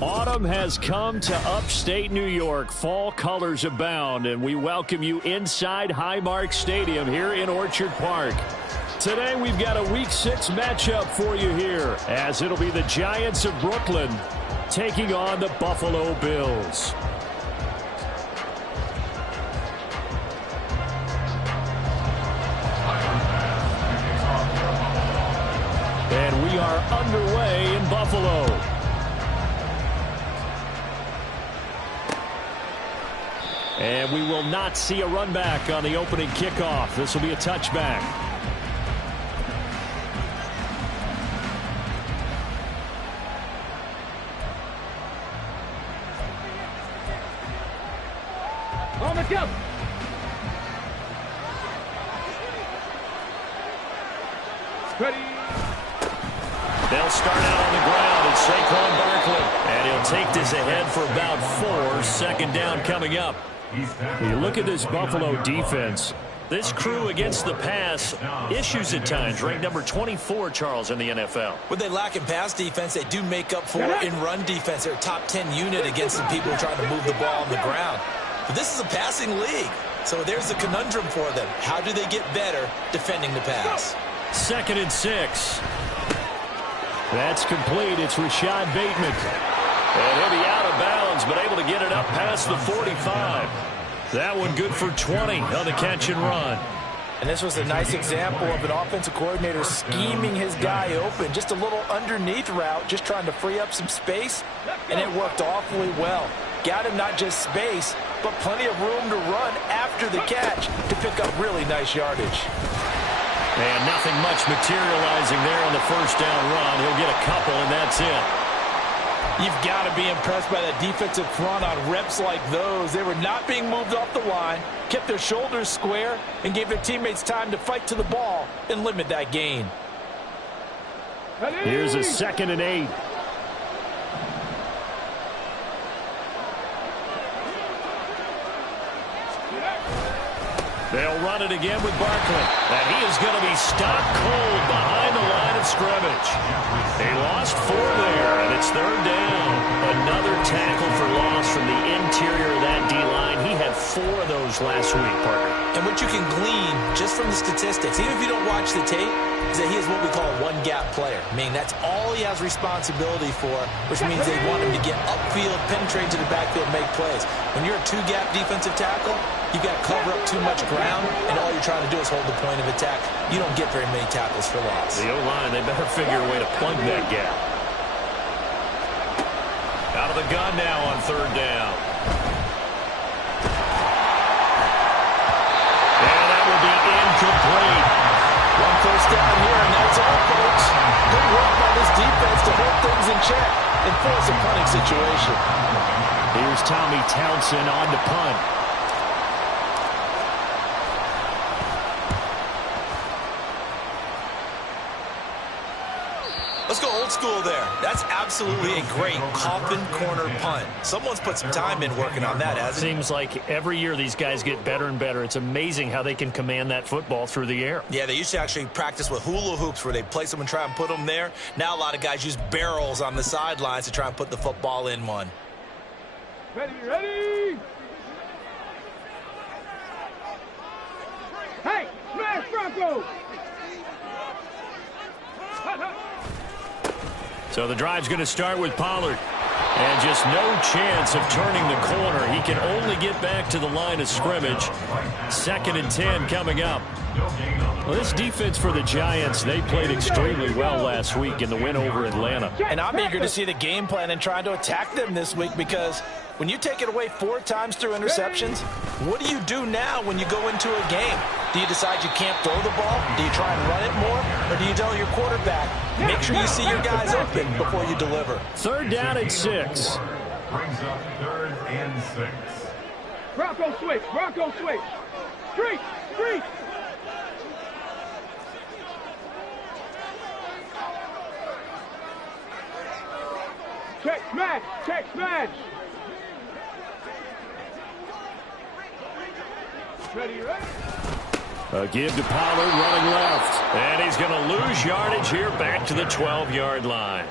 Autumn has come to upstate New York. Fall colors abound, and we welcome you inside Highmark Stadium here in Orchard Park. Today we've got a Week 6 matchup for you here, as it'll be the Giants of Brooklyn taking on the Buffalo Bills. And we are underway in Buffalo. And we will not see a run back on the opening kickoff. This will be a touchback. On the jump. Ready. They'll start out on the ground. It's Saquon Barkley. And he'll take this ahead for about 4. Second down coming up. You look at this Buffalo defense. This crew against the pass, issues at times. Ranked number 24, Charles, in the NFL. When they lack in pass defense, they do make up for in run defense. They're a top 10 unit against the people trying to move the ball on the ground. But this is a passing league. So there's the conundrum for them. How do they get better defending the pass? 2nd and 6. That's complete. It's Rashad Bateman. And he'll be out of bounds, but able to get it up past the 45. That one good for 20 on the catch and run. And this was a nice example of an offensive coordinator scheming his guy open. Just a little underneath route, just trying to free up some space, and it worked awfully well. Got him not just space, but plenty of room to run after the catch to pick up really nice yardage. And nothing much materializing there on the first down run. He'll get a couple, and that's it. You've got to be impressed by that defensive front on reps like those. They were not being moved off the line, kept their shoulders square, and gave their teammates time to fight to the ball and limit that gain. Here's a 2nd and 8. They'll run it again with Barkley. And he is going to be stopped cold behind the line of scrimmage. They lost 4 there, and it's 3rd down. Another tackle for loss from the interior of that D-line. He had 4 of those last week, partner. And what you can glean just from the statistics, even if you don't watch the tape, is that he is what we call a one-gap player. Meaning that's all he has responsibility for, which means they want him to get upfield, penetrate to the backfield, make plays. When you're a 2-gap defensive tackle, you've got to cover up too much ground, and all you're trying to do is hold the point of attack. You don't get very many tackles for loss. The O-line, they better figure a way to plug that gap. Out of the gun now on 3rd down. And that will be incomplete. 1 first down here, and that's all, folks. Good work by this defense to hold things in check and force a punting situation. Here's Tommy Townsend on to punt. Let's go old school there. That's absolutely a great coffin corner punt. Someone's put some time in working on that, hasn't it? Seems like every year these guys get better and better. It's amazing how they can command that football through the air. Yeah, they used to actually practice with hula hoops where they place them and try and put them there. Now a lot of guys use barrels on the sidelines to try and put the football in one. Ready, ready. Hey, smash Bronco. So the drive's going to start with Pollard. And just no chance of turning the corner. He can only get back to the line of scrimmage. 2nd and 10 coming up. Well, this defense for the Giants, they played extremely well last week in the win over Atlanta. And I'm eager to see the game plan and trying to attack them this week, because when you take it away 4 times through interceptions, what do you do now when you go into a game? Do you decide you can't throw the ball? Do you try and run it more? Or do you tell your quarterback, make sure you see your guys open before you deliver? 3rd down and 6. Brings up 3rd and 6. Bronco switch, Bronco switch. Street, street. Check smash, check smash. Ready, ready. A give to Pollard running left. And he's going to lose yardage here back to the 12-yard line.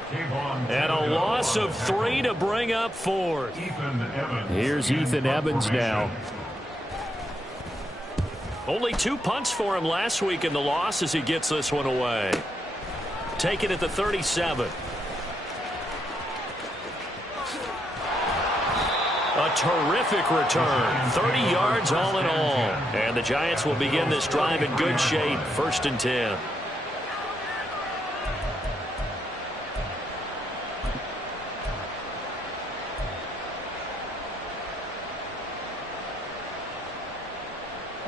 And a loss of 3 to bring up 4th. Here's Ethan Evans now. Only 2 punts for him last week in the loss as he gets this one away. Take it at the 37. A terrific return. 30 yards all in all. And the Giants will begin this drive in good shape. 1st and 10.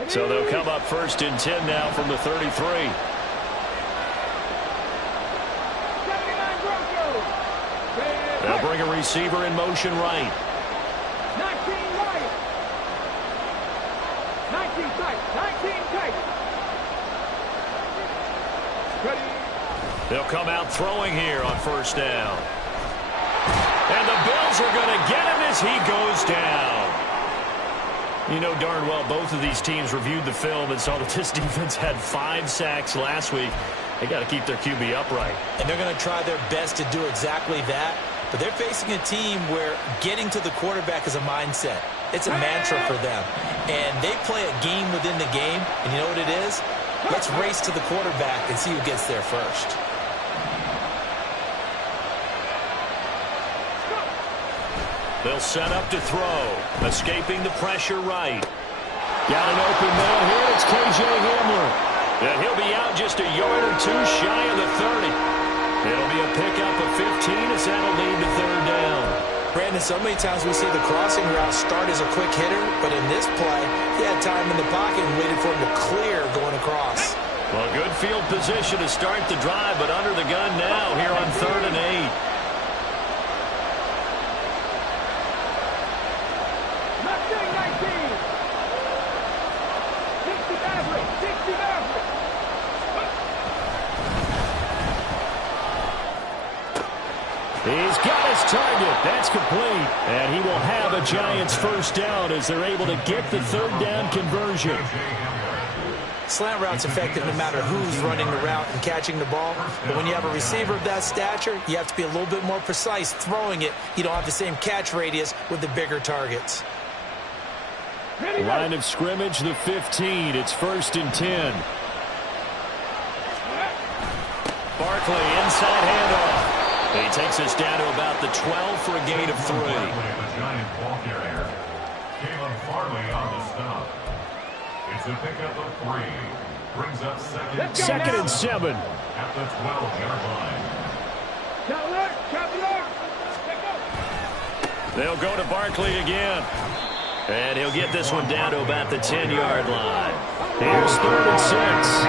So they'll come up 1st and 10 now from the 33. They'll bring a receiver in motion right. 19 right. 19 tight. 19 tight. Ready. They'll come out throwing here on 1st down. And the Bills are going to get him as he goes down. You know darn well both of these teams reviewed the film and saw that this defense had 5 sacks last week. They got to keep their QB upright. And they're going to try their best to do exactly that. But they're facing a team where getting to the quarterback is a mindset. It's a mantra for them. And they play a game within the game. And you know what it is? Let's race to the quarterback and see who gets there first. They'll set up to throw. Escaping the pressure right. Got an open man here. It's K.J. Hamler. And he'll be out just a yard or 2 shy of the 30. It'll be a pickup of 15 as that'll lead to 3rd down. Brandon, so many times we see the crossing route start as a quick hitter, but in this play, he had time in the pocket and waited for him to clear going across. Well, good field position to start the drive, but under the gun now here on 3rd and 8. He's got his target. That's complete. And he will have a Giants 1st down as they're able to get the 3rd down conversion. Slant route's effective no matter who's running the route and catching the ball. But when you have a receiver of that stature, you have to be a little bit more precise throwing it. You don't have the same catch radius with the bigger targets. Line of scrimmage, the 15. It's 1st and 10. Barkley, inside handoff. He takes us down to about the 12 for a gain of 3. It's a pickup of 3. Brings up 2nd and 7. At the 12-yard line. They'll go to Barkley again. And he'll get this one down to about the 10-yard line. Here's 3rd and 6.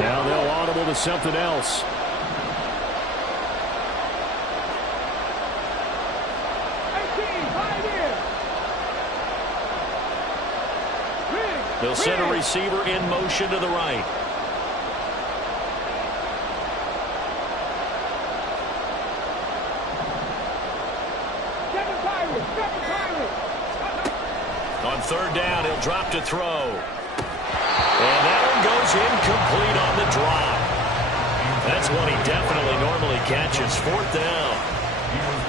Now they'll audible to something else. They'll send a receiver in motion to the right. On 3rd down, he'll drop to throw. And that one goes incomplete on the drop. That's one he definitely normally catches. 4th down.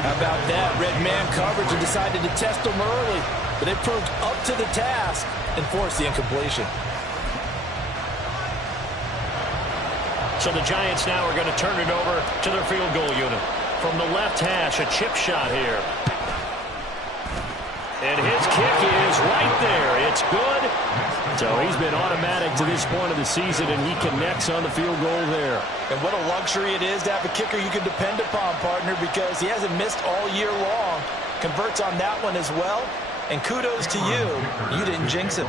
How about that? Red man coverage and decided to test them early. But they proved up to the task and forced the incompletion. So the Giants now are going to turn it over to their field goal unit. From the left hash, a chip shot here. And his kick is right there. It's good. So he's been automatic to this point of the season, and he connects on the field goal there. And what a luxury it is to have a kicker you can depend upon, partner, because he hasn't missed all year long. Converts on that one as well. And kudos to you. You didn't jinx him.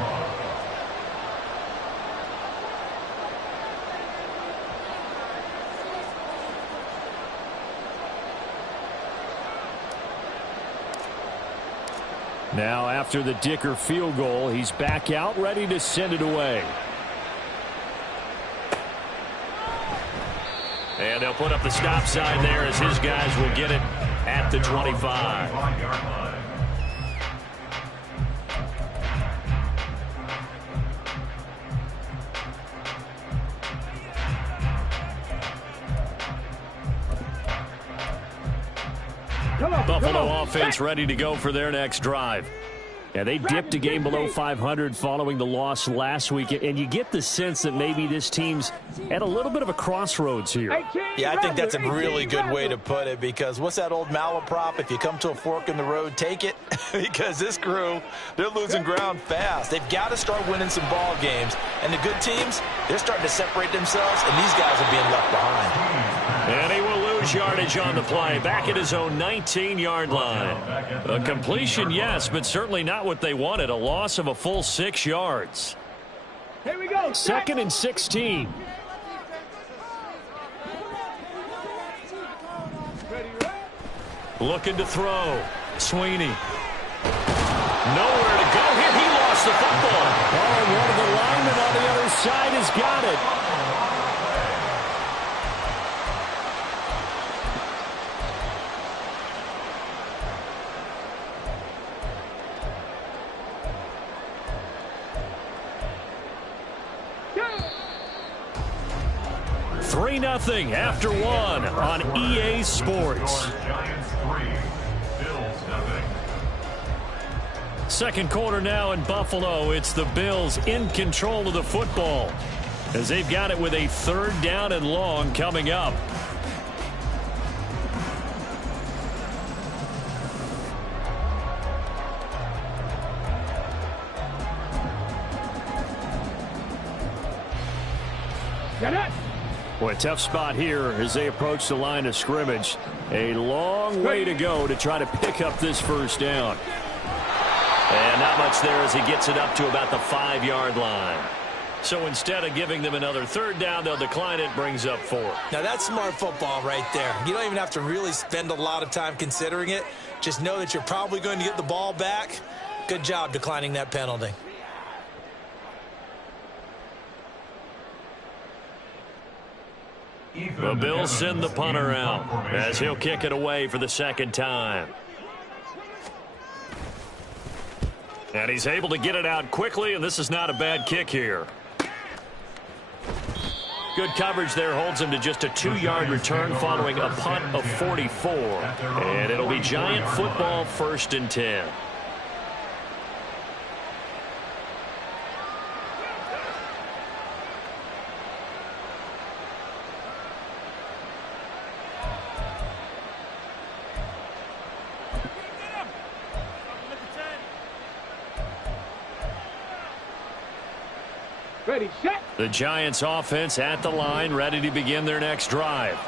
Now, after the Dicker field goal, he's back out, ready to send it away. And they'll put up the stop sign there as his guys will get it at the 25. Buffalo offense ready to go for their next drive. Yeah, they dipped a game below 500 following the loss last week, and you get the sense that maybe this team's at a little bit of a crossroads here. Yeah, I think that's a really good way to put it, because what's that old malaprop? If you come to a fork in the road, take it. Because this crew, they're losing ground fast. They've got to start winning some ball games. And the good teams, they're starting to separate themselves, and these guys are being left behind. And he will lose yardage on the play, back at his own 19-yard line. A completion, yes, but certainly not what they wanted. A loss of a full 6 yards. Here we go. 2nd and 16. Looking to throw. Sweeney. Nowhere to go here. He lost the football. Oh, and one of the linemen on the other side has got it. Three 3-0 after 1 on EA Sports. Second quarter now in Buffalo. It's the Bills in control of the football as they've got it with a 3rd down and long coming up. Boy, tough spot here as they approach the line of scrimmage. A long way to go to try to pick up this 1st down. And not much there as he gets it up to about the 5-yard line. So instead of giving them another 3rd down, they'll decline it, brings up 4. Now that's smart football right there. You don't even have to really spend a lot of time considering it. Just know that you're probably going to get the ball back. Good job declining that penalty. The Bills send the punter out as he'll kick it away for the 2nd time. And he's able to get it out quickly, and this is not a bad kick here. Good coverage there holds him to just a 2-yard return following a punt of 44. And it'll be Giant football, 1st and 10. Ready, set. The Giants offense at the line, ready to begin their next drive.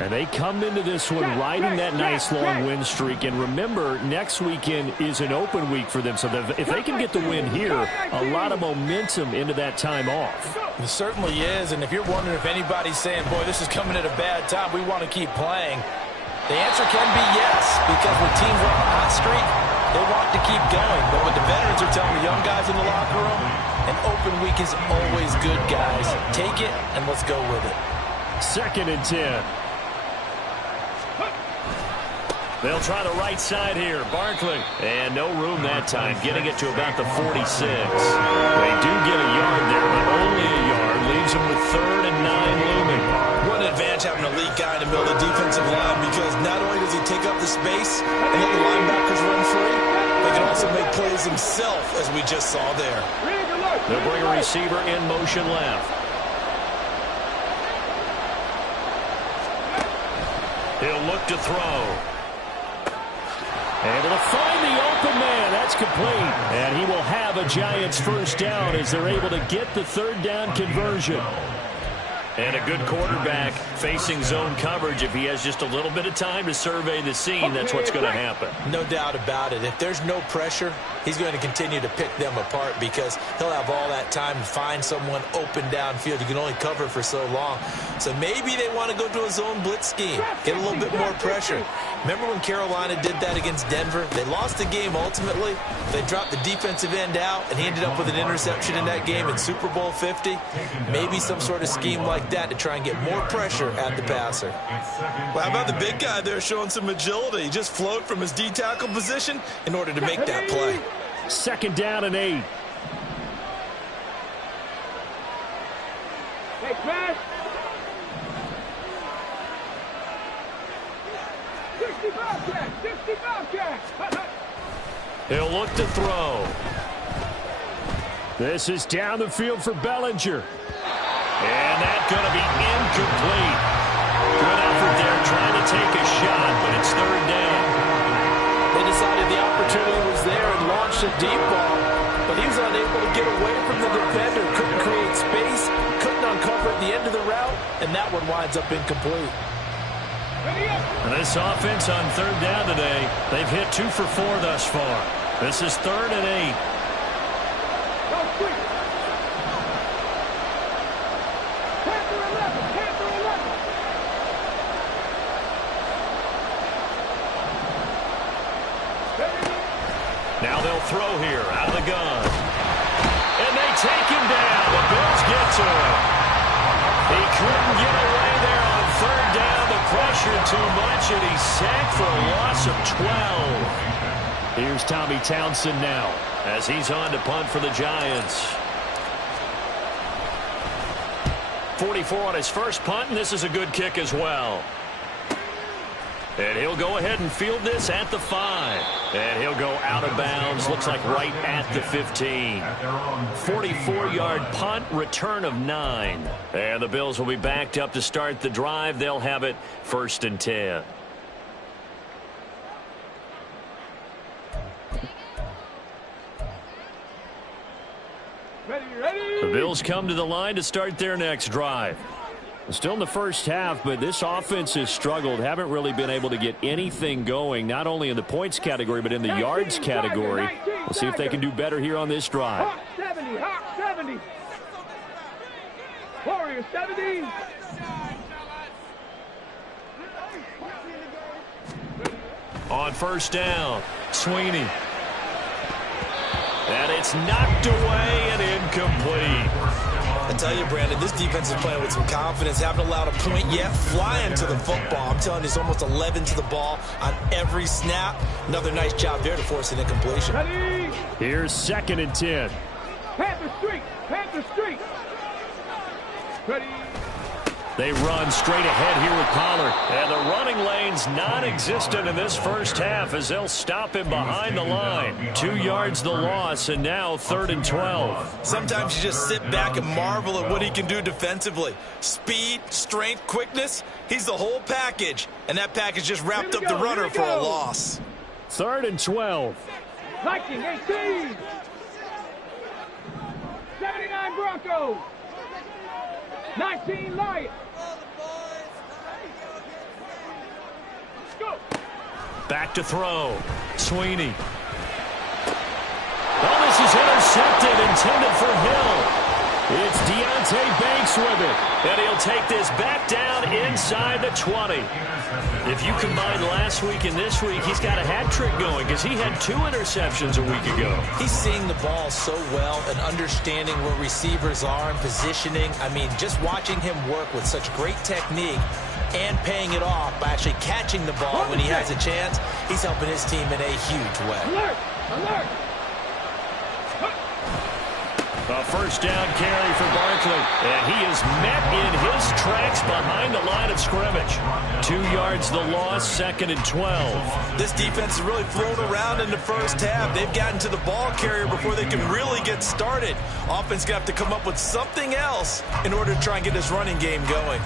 And they come into this one riding that nice long win streak. And remember, next weekend is an open week for them. So if they can get the win here, a lot of momentum into that time off. It certainly is. And if you're wondering if anybody's saying, boy, this is coming at a bad time, we want to keep playing, the answer can be yes. Because when teams are on a hot streak, they want to keep going. But what the veterans are telling the young guys in the locker room, an open week is always good, guys. Take it, and let's go with it. 2nd and 10. They'll try the right side here. Barkley. And no room that time, getting it to about the 46. They do get a yard there, but only a yard. Leaves them with 3rd and 9 looming. What an advantage having an elite guy in the middle of the defensive line, because not only does he take up the space and let the linebackers run free, but he can also make plays himself, as we just saw there. They'll bring a receiver in motion left. He'll look to throw. Able to find the open man. That's complete. And he will have a Giants 1st down as they're able to get the 3rd down conversion. And a good quarterback facing zone coverage. If he has just a little bit of time to survey the scene, that's what's going to happen. No doubt about it. If there's no pressure, he's going to continue to pick them apart, because he'll have all that time to find someone open downfield. You can only cover for so long. So maybe they want to go to a zone blitz scheme, get a little bit more pressure. Remember when Carolina did that against Denver? They lost the game ultimately. They dropped the defensive end out, and he ended up with an interception in that game in Super Bowl 50. Maybe some sort of scheme like that to try and get more pressure at the passer. Well, how about the big guy there showing some agility? He just float from his D-tackle position in order to make that play. 2nd down and 8. Hey, pass. He'll look to throw. This is down the field for Bellinger. And that's going to be incomplete. Good effort there trying to take a shot, but it's third down. They decided the opportunity was there and launched a deep ball, but he was unable to get away from the defender. Couldn't create space, couldn't uncover at the end of the route, and that one winds up incomplete. And this offense on third down today, they've hit 2 for 4 thus far. This is 3rd and 8. Now they'll throw here out of the gun. And they take him down. The Bills get to him. He couldn't get away there on third down. The pressure too much, and he's sacked for a loss of 12. Here's Tommy Townsend now as he's on to punt for the Giants. 44 on his first punt, and this is a good kick as well. And he'll go ahead and field this at the 5. And he'll go out of bounds, looks like right at the 15. 44-yard punt, return of 9. And the Bills will be backed up to start the drive. They'll have it 1st and 10. The Bills come to the line to start their next drive. Still in the first half, but this offense has struggled. Haven't really been able to get anything going, not only in the points category, but in the yards category. We'll see if they can do better here on this drive. Hawk 70, Hawk 70. Warrior 70. On first down, Sweeney. And it's knocked away and incomplete. I tell you, Brandon, this defense is playing with some confidence. Haven't allowed a point yet. Flying to the football. I'm telling you, it's almost 11 to the ball on every snap. Another nice job there to force an incompletion. Ready. Here's 2nd and 10. Panther Street. Panther Street. Ready. They run straight ahead here with Pollard. And the running lane's non-existent in this first half as they'll stop him behind the line. 2 yards the loss, and now 3rd and 12. Sometimes you just sit back and marvel at what he can do defensively. Speed, strength, quickness, he's the whole package. And that package just wrapped up the runner for a loss. 3rd and 12. Viking 18. 79 Broncos. 19 Lions. Go. Back to throw. Sweeney. Oh, this is intercepted, intended for Hill. It's Deontay Banks with it. And he'll take this back down inside the 20. If you combine last week and this week, he's got a hat trick going because he had 2 interceptions a week ago. He's seeing the ball so well and understanding where receivers are and positioning. I mean, just watching him work with such great technique and paying it off by actually catching the ball when he has a chance, he's helping his team in a huge way. Alert! Alert! A first down carry for Barkley, and he is met in his tracks behind the line of scrimmage. 2 yards the loss, 2nd and 12. This defense has really flown around in the first half. They've gotten to the ball carrier before they can really get started. Offense going to have to come up with something else in order to try and get this running game going.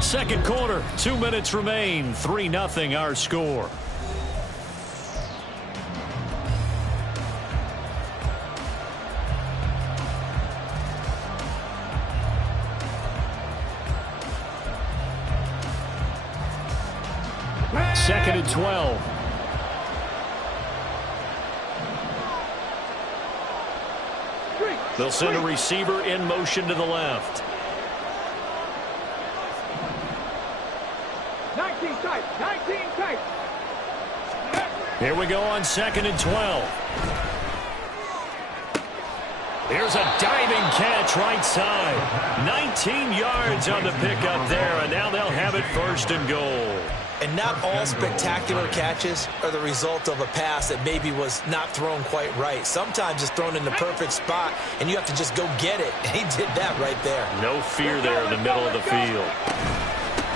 Second quarter, 2 minutes remain, 3-0 our score. Second and 12. They'll send a receiver in motion to the left. 19 tight, 19 tight. Here we go on 2nd and 12. Here's a diving catch right side. 19 yards on the pickup there, and now they'll have it 1st and goal. And And not all spectacular catches are the result of a pass that maybe was not thrown quite right. Sometimes it's thrown in the perfect spot, and you have to just go get it. And he did that right there. No fear there in the middle of the field.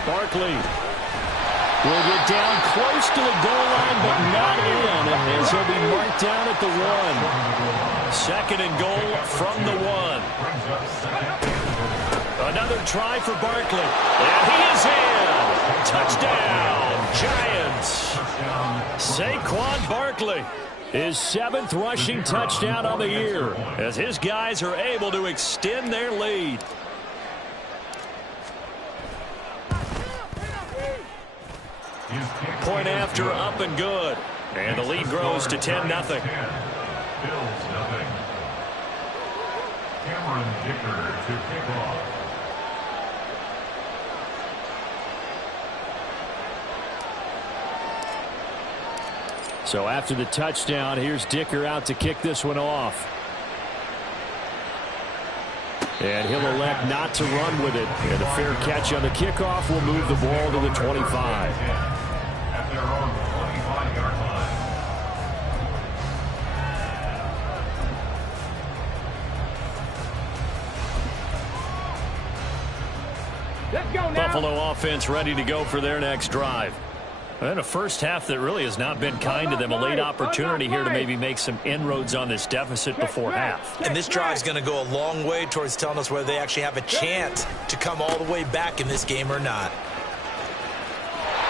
Barkley will get down close to the goal line, but not in, as he'll be marked down at the 1. Second and goal from the 1. Another try for Barkley. And he is in. Touchdown, Giants. Saquon Barkley, his 7th rushing touchdown on the year, as his guys are able to extend their lead. Point after, up and good. And the lead grows to 10-0. Bills 0. Cameron Dicker to kick off. So after the touchdown, here's Dicker out to kick this one off. And he'll elect not to run with it. And a fair catch on the kickoff will move the ball to the 25. At their own 25-yard line. Let's go now. Buffalo offense ready to go for their next drive. And a first half that really has not been kind to them. A late opportunity here to maybe make some inroads on this deficit before half. And this drive's going to go a long way towards telling us whether they actually have a chance to come all the way back in this game or not.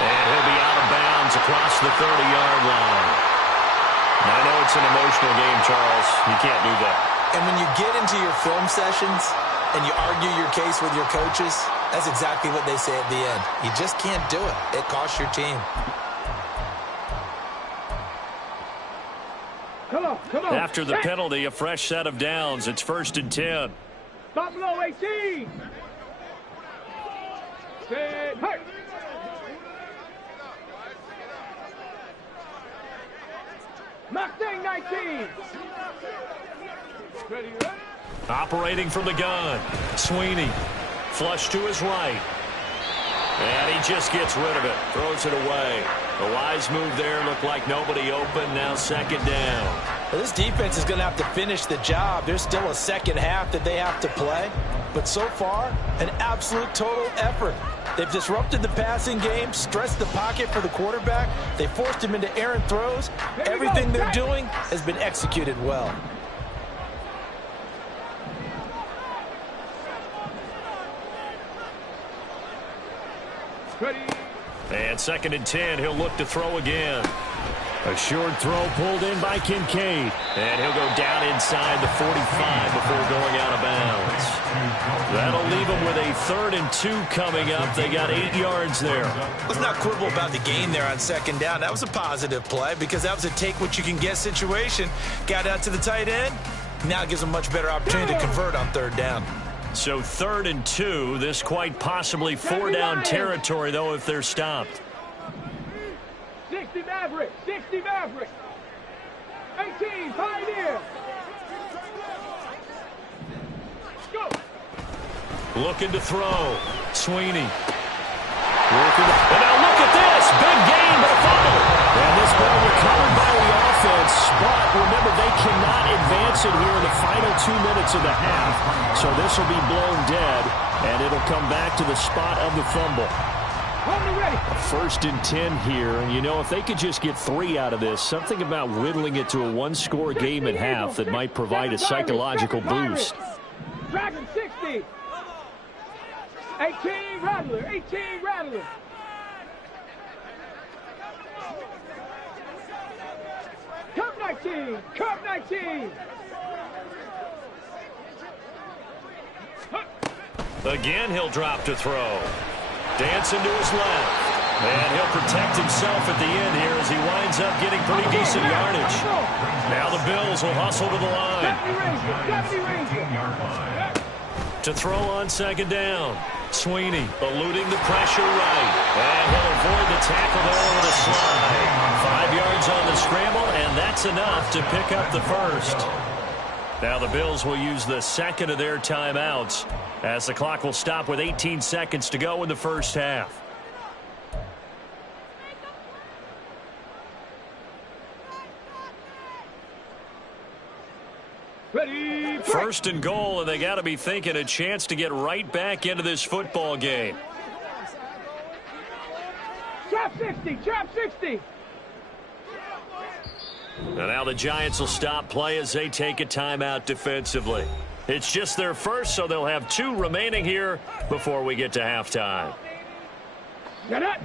And he'll be out of bounds across the 30-yard line. I know it's an emotional game, Charles. You can't do that. And when you get into your film sessions and you argue your case with your coaches, that's exactly what they say at the end. You just can't do it. It costs your team. Come on. After the penalty, a fresh set of downs. It's 1st and 10. Buffalo 18. Set, hurt. Mustang 19. Ready, ready. Operating from the gun. Sweeney. Flush to his right. And he just gets rid of it. Throws it away. A wise move there. Looked like nobody open. Now 2nd down. Well, this defense is going to have to finish the job. There's still a second half that they have to play. But so far, an absolute total effort. They've disrupted the passing game, stressed the pocket for the quarterback. They forced him into errant throws. Everything they're doing has been executed well. And 2nd and 10, he'll look to throw again. A short throw pulled in by Kincaid. And he'll go down inside the 45 before going out of bounds. That'll leave him with a 3rd and 2 coming up. They got 8 yards there. Let's not quibble about the gain there on 2nd down. That was a positive play because that was a take-what-you-can-get situation. Got out to the tight end. Now gives them a much better opportunity to convert on 3rd down. So 3rd and 2. This quite possibly 4-down territory, though, if they're stopped. 60 Maverick. 60 Maverick. 18 Pioneer. Go. Looking to throw. Sweeney. And now look at this. Big gain, but a fumble. And this ball recovered by the offense. But remember, they cannot advance it here in the final 2 minutes of the half. So this will be blown dead, and it'll come back to the spot of the fumble. 1st and 10 here. And, you know, if they could just get 3 out of this, something about whittling it to a 1-score game at half that might provide a psychological boost. Dragon 60. 18 Rattler. 18 Rattler. Cup 19. Cup 19. Again, he'll drop to throw. Dancing to his left. And he'll protect himself at the end here as he winds up getting pretty decent yardage. Now the Bills will hustle to the line. To throw on 2nd down. Sweeney eluding the pressure right. And he'll avoid the tackle there with a slide. 5 yards on the scramble, and that's enough to pick up the 1st. Now the Bills will use the 2nd of their timeouts as the clock will stop with 18 seconds to go in the 1st half. Ready, break. First and goal, and they got to be thinking a chance to get right back into this football game. Trap 60, trap 60. And now the Giants will stop play as they take a timeout defensively. It's just their first, so they'll have 2 remaining here before we get to halftime. Get it.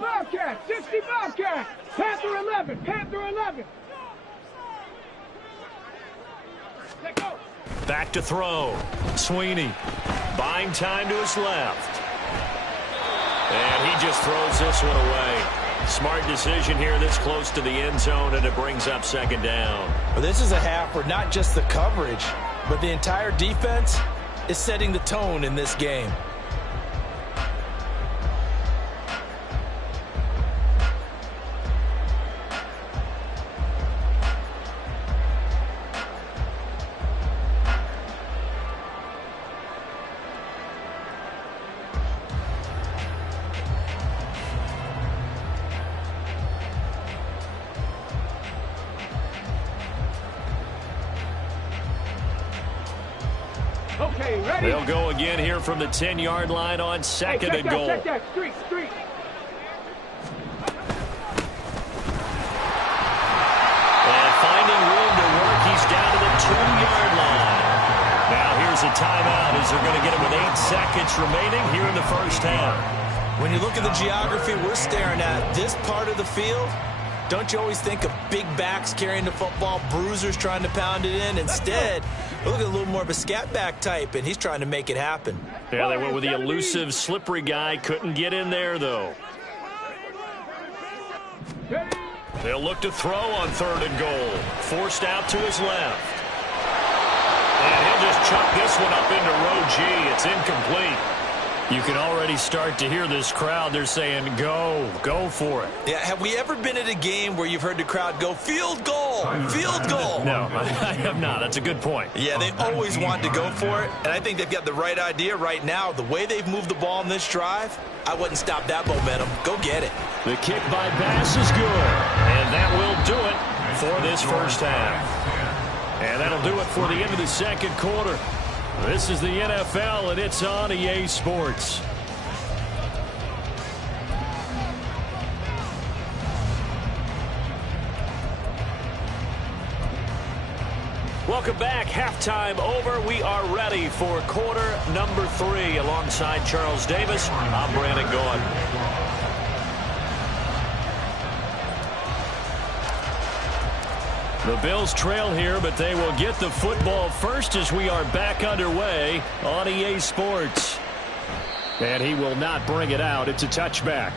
Bobcat, 60 Bobcat, Panther 11, Panther 11. Let go. Back to throw. Sweeney buying time to his left. And he just throws this one away. Smart decision here this close to the end zone, and it brings up second down. Well, this is a half where not just the coverage, but the entire defense is setting the tone in this game. Okay, ready? They'll go again here from the 10-yard line on second and goal. Check that, street. And finding room to work, he's down to the 2-yard line. Now here's a timeout as they're going to get it with 8 seconds remaining here in the first half. When you look at the geography we're staring at, this part of the field, don't you always think of big backs carrying the football, bruisers trying to pound it in? Instead, look at a little more of a scat back type, and he's trying to make it happen. Yeah, they went with the elusive, slippery guy. Couldn't get in there, though. They'll look to throw on third and goal. Forced out to his left. And he'll just chuck this one up into row G. It's incomplete. You can already start to hear this crowd. They're saying, go for it. Yeah, have we ever been at a game where you've heard the crowd go, field goal, field goal? No, I have not. That's a good point. Yeah, they always want to go for it, and I think they've got the right idea right now. The way they've moved the ball in this drive, I wouldn't stop that momentum. Go get it. The kick by Bass is good, and that will do it for this first half. And that'll do it for the end of the second quarter. This is the NFL, and it's on EA Sports. Welcome back. Halftime over. We are ready for quarter number 3. Alongside Charles Davis, I'm Brandon Gaughan. The Bills trail here, but they will get the football first as we are back underway on EA Sports. And he will not bring it out. It's a touchback.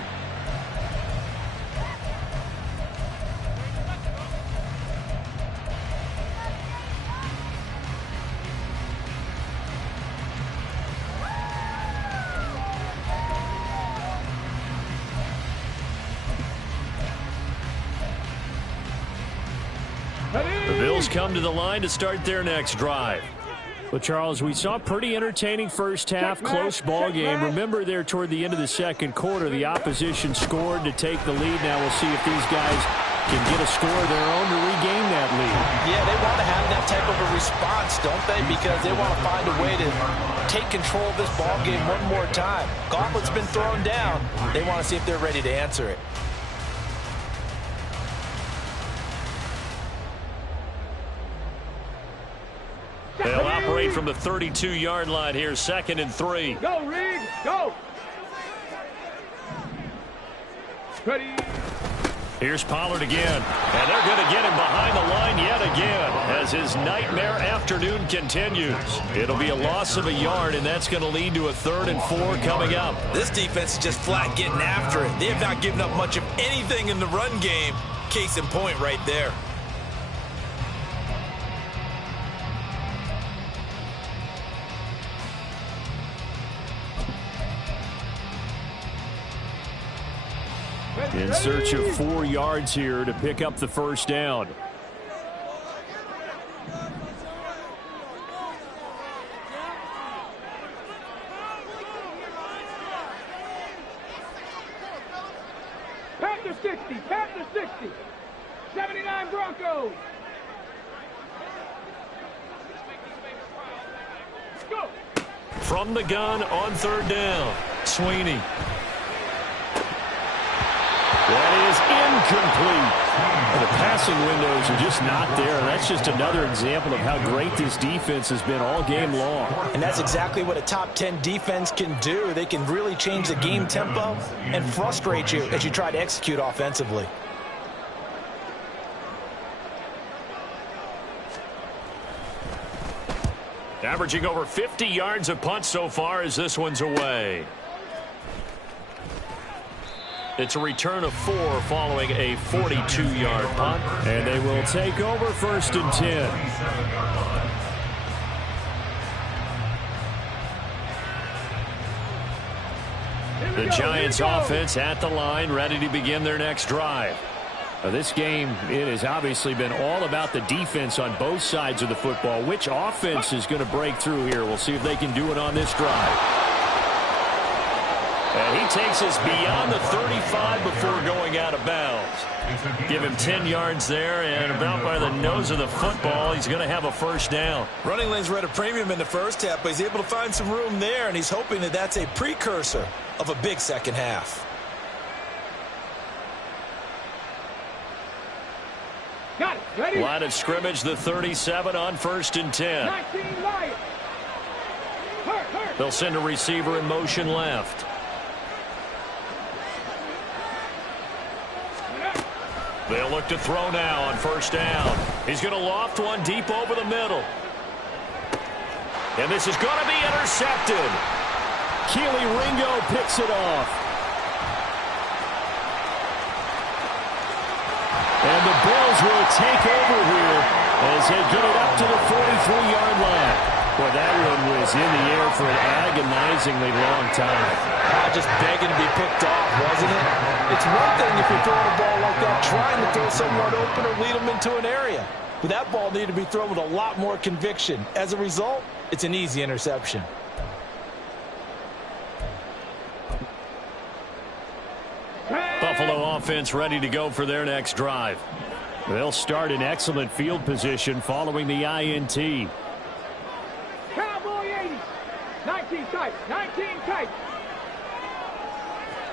The Bills come to the line to start their next drive. Well, Charles, we saw a pretty entertaining first half, close ball game. Remember there toward the end of the second quarter, the opposition scored to take the lead. Now we'll see if these guys can get a score of their own to regain that lead. Yeah, they want to have that type of a response, don't they? Because they want to find a way to take control of this ball game one more time. Gauntlet's been thrown down. They want to see if they're ready to answer it. They'll operate from the 32-yard line here, 2nd and 3. Go, Reed, go. Ready. Here's Pollard again, and they're going to get him behind the line yet again as his nightmare afternoon continues. It'll be a loss of a yard, and that's going to lead to a 3rd and 4 coming up. This defense is just flat getting after it. They have not given up much of anything in the run game. Case in point right there. In search of 4 yards here to pick up the first down. 60. Tap the 60. 79 Broncos. Go. From the gun on third down, Sweeney. That is incomplete. The passing windows are just not there. That's just another example of how great this defense has been all game long. And that's exactly what a top 10 defense can do. They can really change the game tempo and frustrate you as you try to execute offensively. Averaging over 50 yards a punt so far as this one's away. It's a return of 4 following a 42-yard punt. And they will take over 1st and 10. The Giants offense at the line, ready to begin their next drive. Now, this game, it has obviously been all about the defense on both sides of the football. Which offense is going to break through here? We'll see if they can do it on this drive. And he takes us beyond the 35 before going out of bounds. Give him 10 yards there, and about by the nose of the football, he's going to have a 1st down. Running lanes were at a premium in the first half, but he's able to find some room there, and he's hoping that that's a precursor of a big second half. Got it. Ready? Line of scrimmage, the 37 on 1st and 10. 19 Lions. Hurt. They'll send a receiver in motion left. They'll look to throw now on 1st down. He's going to loft one deep over the middle. And this is going to be intercepted. Keely Ringo picks it off. And the Bills will take over here as they get it up to the 43-yard line. Boy, that one was in the air for an agonizingly long time. Just begging to be picked off, wasn't it? It's one thing if you're throwing a ball like that, trying to throw someone open or lead them into an area. But that ball needed to be thrown with a lot more conviction. As a result, it's an easy interception. Buffalo offense ready to go for their next drive. They'll start in excellent field position following the INT. Cowboy 80. 19 tight. 19 tight.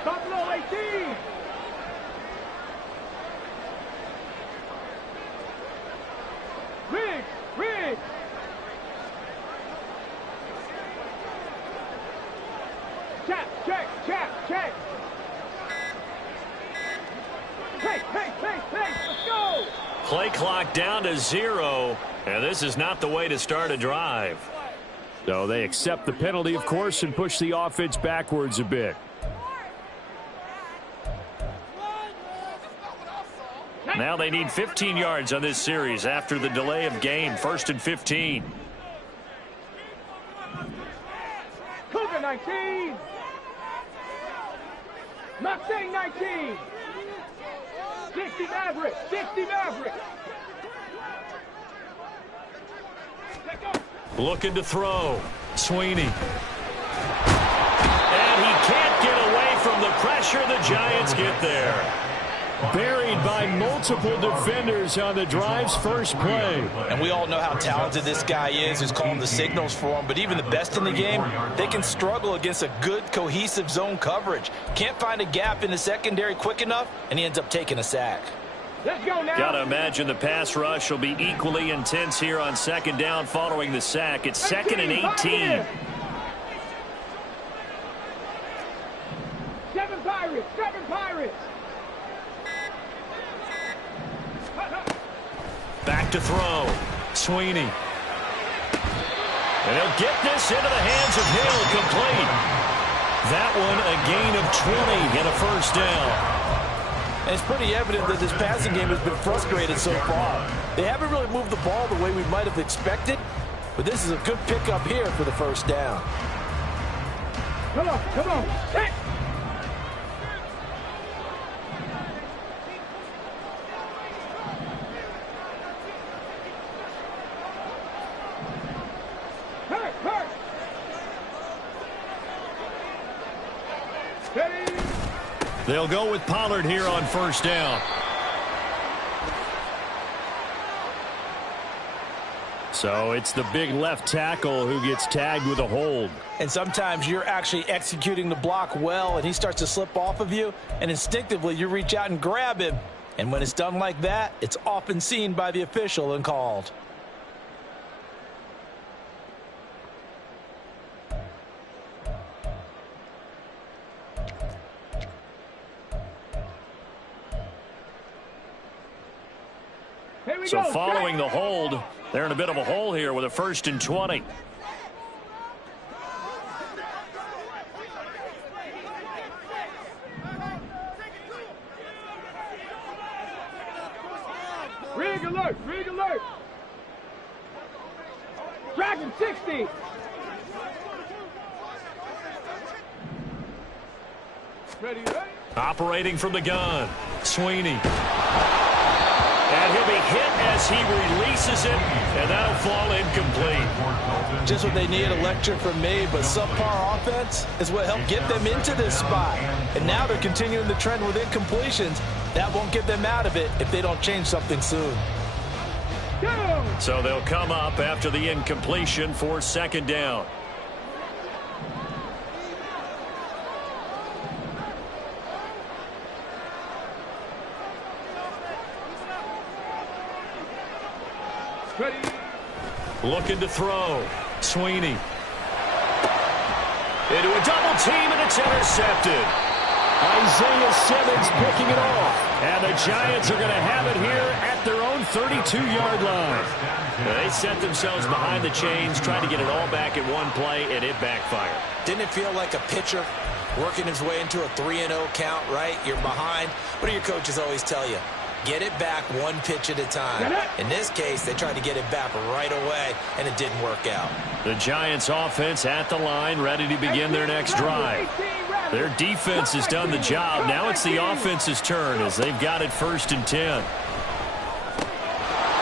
Buffalo 18. Riggs. Check. Hey, let's go. Play clock down to 0, and this is not the way to start a drive. So they accept the penalty, of course, and push the offense backwards a bit. Now they need 15 yards on this series after the delay of game. 1st and 15. Cougar 19. Mustang 19. 60 Maverick. Looking to throw. Sweeney. And he can't get away from the pressure. The Giants get there. Buried by multiple defenders on the drive's first play. And we all know how talented this guy is who's calling the signals for him. But even the best in the game, they can struggle against a good, cohesive zone coverage. Can't find a gap in the secondary quick enough, and he ends up taking a sack. Let's go now. Got to imagine the pass rush will be equally intense here on 2nd down following the sack. It's 2nd and 18. 7 Pirates. Back to throw. Sweeney. And he'll get this into the hands of Hill, complete. That one a gain of 20 and a 1st down. And it's pretty evident that this passing game has been frustrated so far. They haven't really moved the ball the way we might have expected, but this is a good pickup here for the 1st down. Come on. Hey. They'll go with Pollard here on first down. So it's the big left tackle who gets tagged with a hold. And sometimes you're actually executing the block well, and he starts to slip off of you, and instinctively you reach out and grab him. And when it's done like that, it's often seen by the official and called. So following the hold, they're in a bit of a hole here with a 1st and 20. Rig alert, rig alert. Dragon 60. Ready, ready. Operating from the gun, Sweeney. And he'll be hit as he releases it, and that'll fall incomplete. Just what they need, a lecture from me, but subpar offense is what helped get them into this spot. And now they're continuing the trend with incompletions. That won't get them out of it if they don't change something soon. So they'll come up after the incompletion for 2nd down. Ready. Looking to throw. Sweeney. Into a double team, and it's intercepted. Isaiah Simmons picking it off. And the Giants are going to have it here at their own 32-yard line. They set themselves behind the chains, trying to get it all back in one play, and it backfired. Didn't it feel like a pitcher working his way into a 3-0 count, right? You're behind. What do your coaches always tell you? Get it back one pitch at a time. In this case, they tried to get it back right away, and it didn't work out. The Giants offense at the line, ready to begin their next drive. Their defense has done the job. Now it's the offense's turn as they've got it 1st and 10.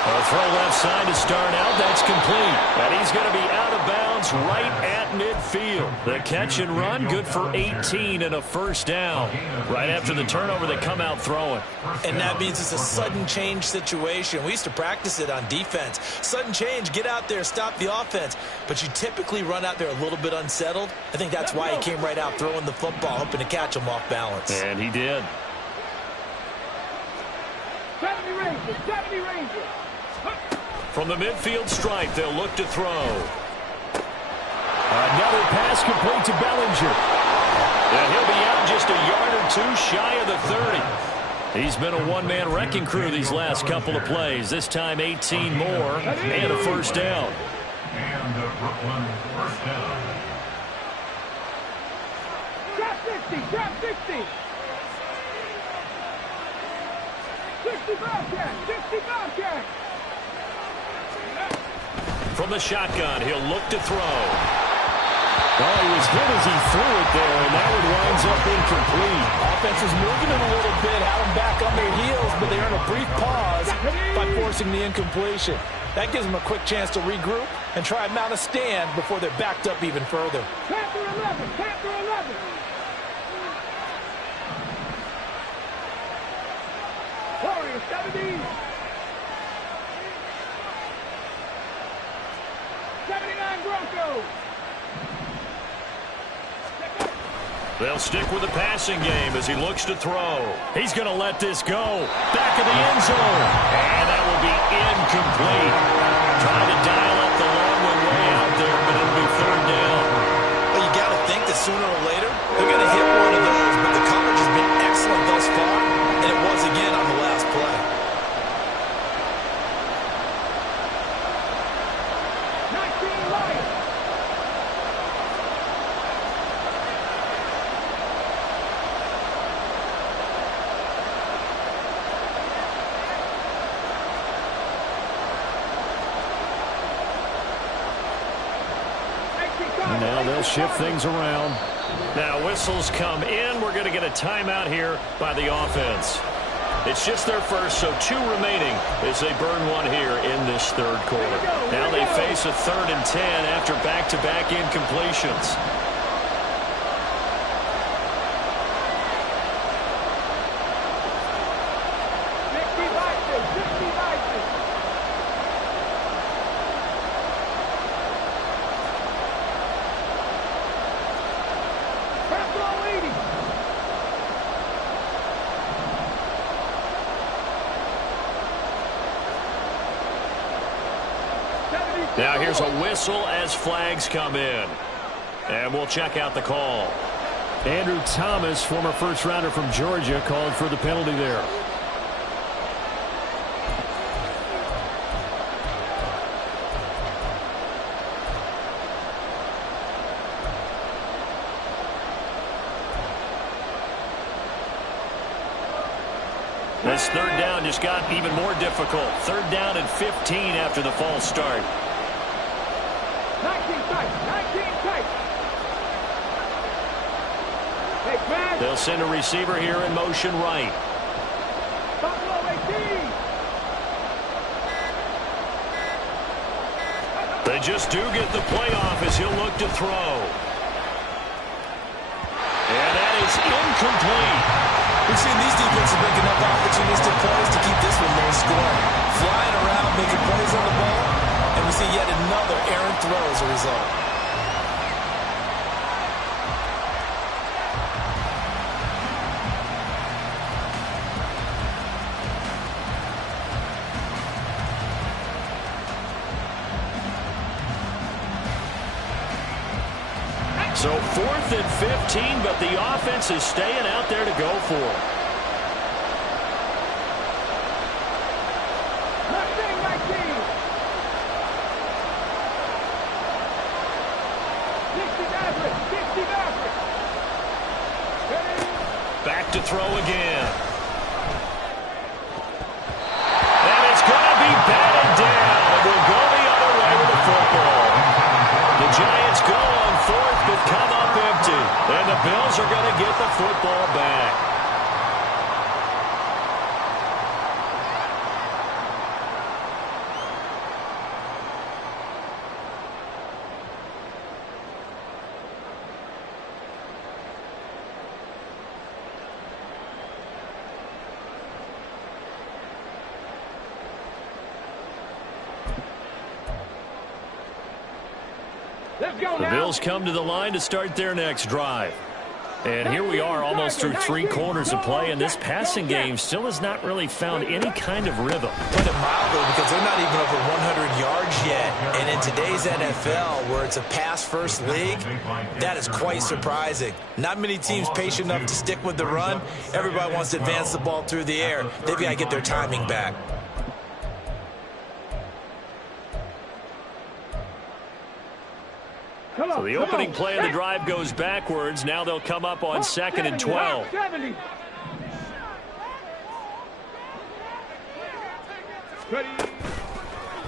A throw left side to start out. That's complete. And he's going to be out of bounds right at midfield. The catch and run, good for 18 and a 1st down. Right after the turnover, they come out throwing. And that means it's a sudden change situation. We used to practice it on defense. Sudden change, get out there, stop the offense. But you typically run out there a little bit unsettled. I think that's why he came right out throwing the football, hoping to catch him off balance. And he did. 70 Rangers, 70 Rangers. From the midfield stripe, they'll look to throw. Another pass complete to Bellinger. And he'll be out just a yard or two shy of the 30. He's been a one-man wrecking crew these last couple of plays. This time 18 more and a 1st down. And the Brooklyn 1st down. Drop 60, drop 60. 65 catch, 65 catch. From the shotgun, he'll look to throw. Oh, he was hit as he threw it there, and that one winds up incomplete. Offense is moving it a little bit, had them back on their heels, but they earn a brief pause by forcing the incompletion. That gives them a quick chance to regroup and try and mount a stand before they're backed up even further. Panther 11, Panther 11. Warriors 70. 79 Broncos. They'll stick with the passing game as he looks to throw. He's going to let this go. Back of the end zone. And that will be incomplete. Trying to dial up the long one way out there, but it'll be 3rd down. Well, you got to think that sooner or later, they're going to hit one of those, but the coverage has been excellent thus far, and it was again on the last play. 19 Lions. Now they'll shift things around. Now whistles come in. We're going to get a timeout here by the offense. It's just their first, so 2 remaining as they burn one here in this 3rd quarter. Now they face a 3rd and 10 after back-to-back incompletions. Now here's a whistle as flags come in. And we'll check out the call. Andrew Thomas, former first-rounder from Georgia, called for the penalty there. This third down just got even more difficult. Third down and 15 after the false start. 19 tight. They'll send a receiver here in motion right. Buffalo 18. They just do get the play off as he'll look to throw. And that is incomplete. We've seen these defenses make enough opportunistic plays to keep this one low scoring. Flying around, making plays on the ball, and we see yet another errant throw as a result. So 4th and 15, but the offense is staying out there to go for it. Mustang 19. 60 Maverick. Back to throw again. And it's going to be batted down. It will go the other way with the football. The Giants go on 4th, but come up empty. And the Bills are going to get the football back. The Bills come to the line to start their next drive. And here we are almost through 3 quarters of play, and this passing game still has not really found any kind of rhythm. Put it mildly, because they're not even over 100 yards yet. And in today's NFL, where it's a pass-first league, that is quite surprising. Not many teams patient enough to stick with the run. Everybody wants to advance the ball through the air. They've got to get their timing back. So the opening play of the drive goes backwards. Now they'll come up on 2nd and 12.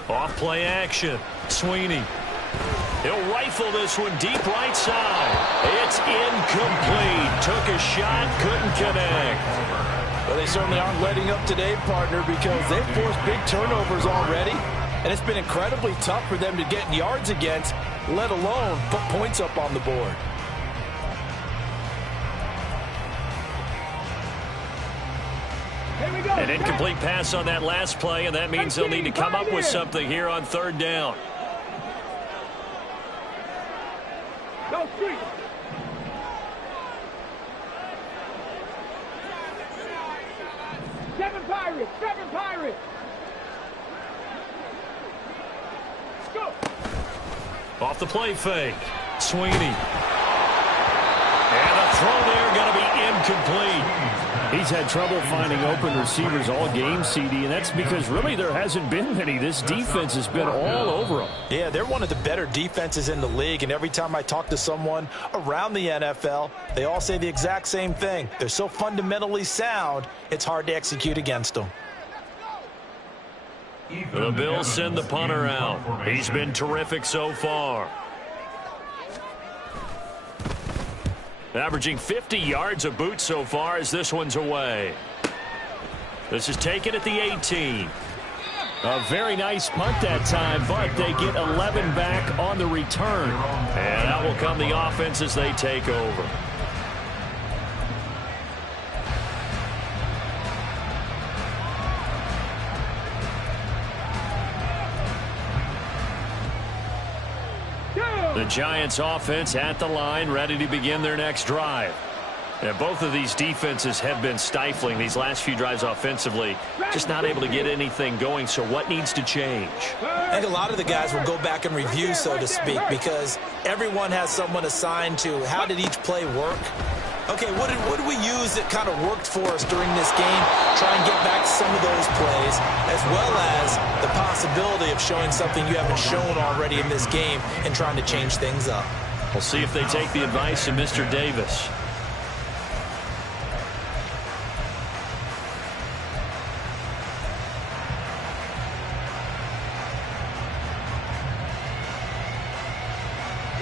Off play action. Sweeney. He'll rifle this one deep right side. It's incomplete. Took a shot, couldn't connect. Well, they certainly aren't letting up today, partner, because they've forced big turnovers already. And it's been incredibly tough for them to get yards against, let alone put points up on the board. An incomplete pass on that last play, and that means they'll need to come up with something here on 3rd down. Go street. Seven Pirates. Go. Off the play fake. Sweeney. And a throw there going to be incomplete. He's had trouble finding open receivers all game, CD, and that's because really there hasn't been many. This defense has been all over them. Yeah, they're one of the better defenses in the league, and every time I talk to someone around the NFL, they all say the exact same thing. They're so fundamentally sound, it's hard to execute against them. The Bills send the punter out. He's been terrific so far. Averaging 50 yards a boot so far as this one's away. This is taken at the 18. A very nice punt that time, but they get 11 back on the return. And out will come the offense as they take over. The Giants offense at the line, ready to begin their next drive. And both of these defenses have been stifling these last few drives offensively. Just not able to get anything going. So what needs to change? I think a lot of the guys will go back and review, so to speak, because everyone has someone assigned to how did each play work. Okay, what did we use that kind of worked for us during this game? Try and get back some of those plays, as well as the possibility of showing something you haven't shown already in this game and trying to change things up. We'll see if they take the advice of Mr. Davis.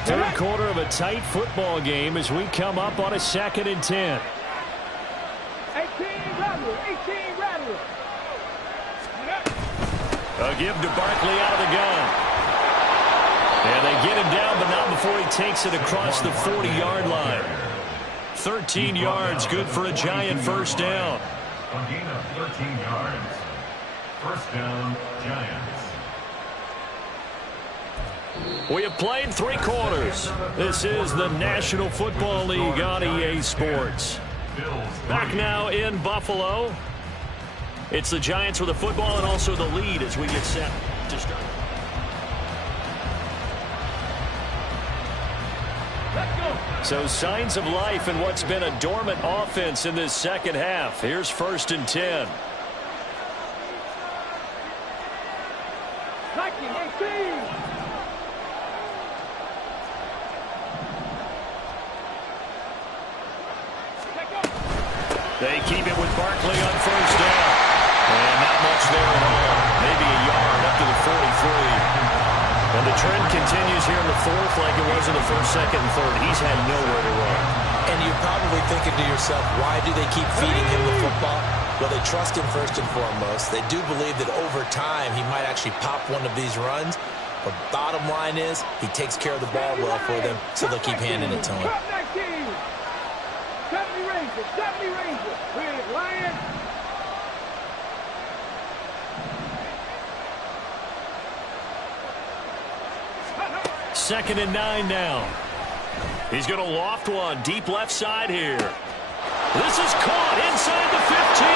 Third quarter of a tight football game as we come up on a 2nd and 10. 18 Rattler, 18 Rattler. A give to Barkley out of the gun. And they get him down, but not before he takes it across the 40-yard line. 13 yards, good for a Giant first down. A gain of 13 yards. First down, Giants. We have played 3 quarters. This is the National Football League on EA Sports. Back now in Buffalo. It's the Giants with the football and also the lead as we get set to start. So signs of life in what's been a dormant offense in this second half. Here's 1st and 10. They keep it with Barkley on first down. And not much there at all. Maybe a yard up to the 43. And the trend continues here in the 4th like it was in the 1st, 2nd, and 3rd. He's had nowhere to run. And you're probably thinking to yourself, why do they keep feeding him the football? Well, they trust him first and foremost. They do believe that over time he might actually pop one of these runs. But bottom line is he takes care of the ball well for them, so they'll keep handing it to him. 70 Rangers, with Lions. Second and 9 now. He's going to loft one deep left side here. This is caught inside the 15.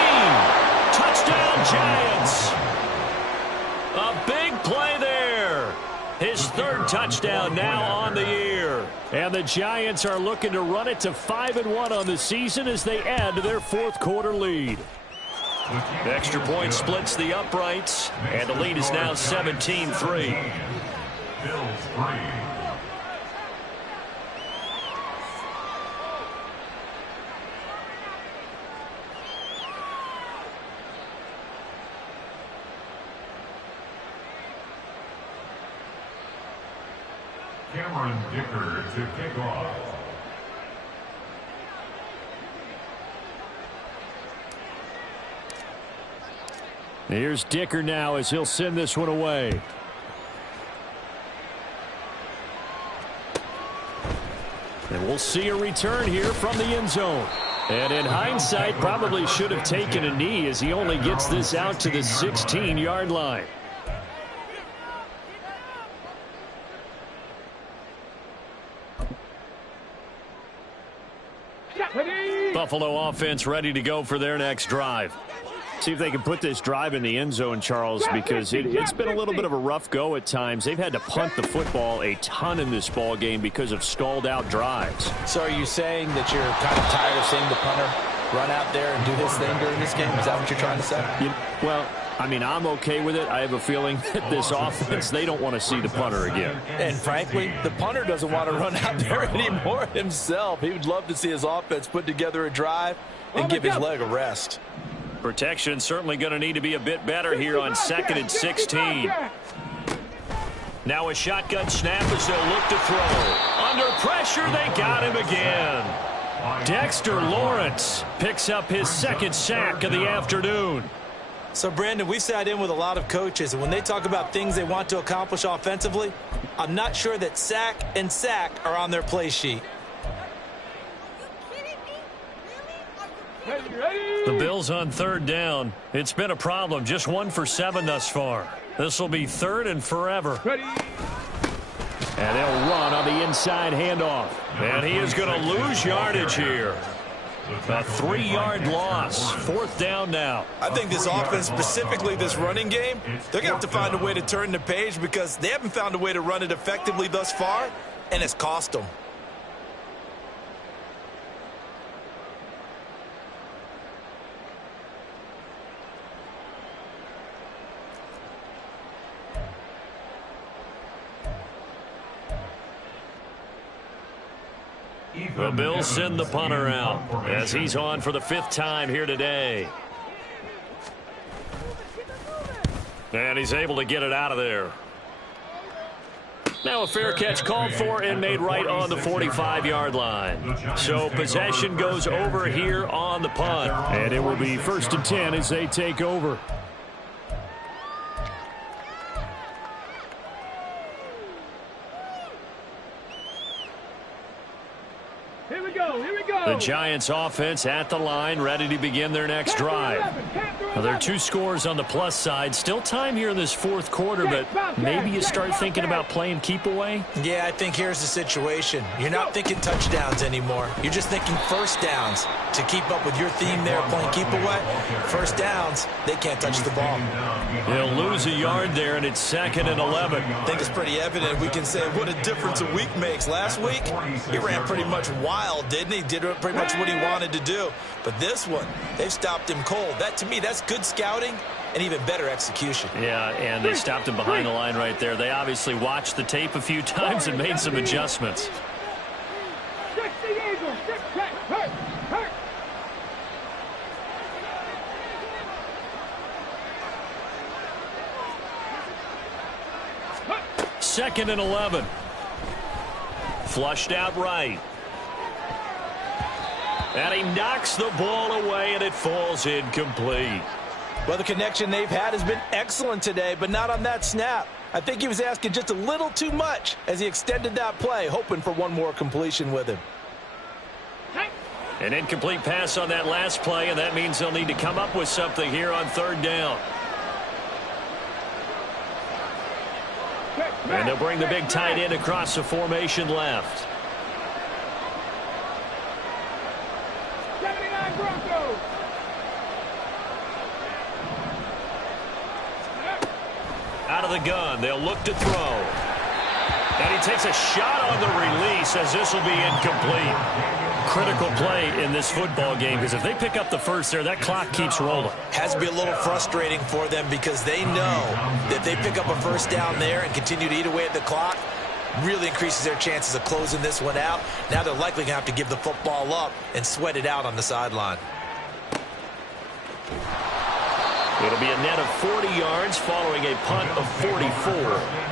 Touchdown, Giants. A big play there. His 3rd touchdown now on the year. And the Giants are looking to run it to 5-1 on the season as they add to their 4th quarter lead. The extra point splits the uprights, and the lead is now 17-3. Bills 3. Cameron Dicker to kick off. Here's Dicker now as he'll send this one away. And we'll see a return here from the end zone. And in hindsight, probably should have taken a knee as he only gets this out to the 16-yard line. Buffalo offense ready to go for their next drive. See if they can put this drive in the end zone, Charles, because it's been a little bit of a rough go at times. They've had to punt the football a ton in this ball game because of stalled out drives. So are you saying that you're kind of tired of seeing the punter run out there and do his thing during this game? Is that what you're trying to say? Well, I mean, I'm okay with it. I have a feeling that this offense, they don't want to see the punter again. And frankly, the punter doesn't want to run out there anymore himself. He would love to see his offense put together a drive and give his leg a rest. Protection certainly going to need to be a bit better here on 2nd and 16. Now a shotgun snap as they'll look to throw. Under pressure, they got him again. Dexter Lawrence picks up his 2nd sack of the afternoon. So, Brandon, we sat in with a lot of coaches, and when they talk about things they want to accomplish offensively, I'm not sure that sack and sack are on their play sheet. The Bills on 3rd down. It's been a problem. Just 1 for 7 thus far. This will be 3rd and forever. And they'll run on the inside handoff. And he is going to lose yardage here. A 3-yard loss. 4th down now. I think this offense, specifically this running game, they're going to have to find a way to turn the page because they haven't found a way to run it effectively thus far, and it's cost them. The Bills send the punter out as he's on for the 5th time here today. And he's able to get it out of there. Now a fair catch called for and made right on the 45-yard line. So possession goes over here on the punt. And it will be 1st and 10 as they take over. Here we go, here we go. The Giants offense at the line, ready to begin their next drive. Now, there are 2 scores on the plus side. Still time here in this 4th quarter, but maybe you start thinking about playing keep away? Yeah, I think here's the situation. You're not thinking touchdowns anymore. You're just thinking first downs. To keep up with your theme there, playing keep away, first downs, they can't touch the ball. They'll lose a yard there, and it's 2nd and 11. I think it's pretty evident. We can say what a difference a week makes. Last week, he ran pretty much wild, didn't he? Did pretty much what he wanted to do. But this one, they've stopped him cold. That, to me, that's good scouting and even better execution. Yeah, and they stopped him behind the line right there. They obviously watched the tape a few times and made some adjustments. Six the Eagles, six check, hurt, hurt. Second and 11. Flushed out right. And he knocks the ball away, and it falls incomplete. Well, the connection they've had has been excellent today, but not on that snap. I think he was asking just a little too much as he extended that play, hoping for one more completion with him. An incomplete pass on that last play, and that means they'll need to come up with something here on 3rd down. And they'll bring the big tight end across the formation left. Out of the gun, they'll look to throw. And he takes a shot on the release as this will be incomplete. Critical play in this football game because if they pick up the first there, that clock keeps rolling. Has to be a little frustrating for them because they know that they pick up a first down there and continue to eat away at the clock, really increases their chances of closing this one out. Now they're likely going to have to give the football up and sweat it out on the sideline. It'll be a net of 40 yards following a punt of 44.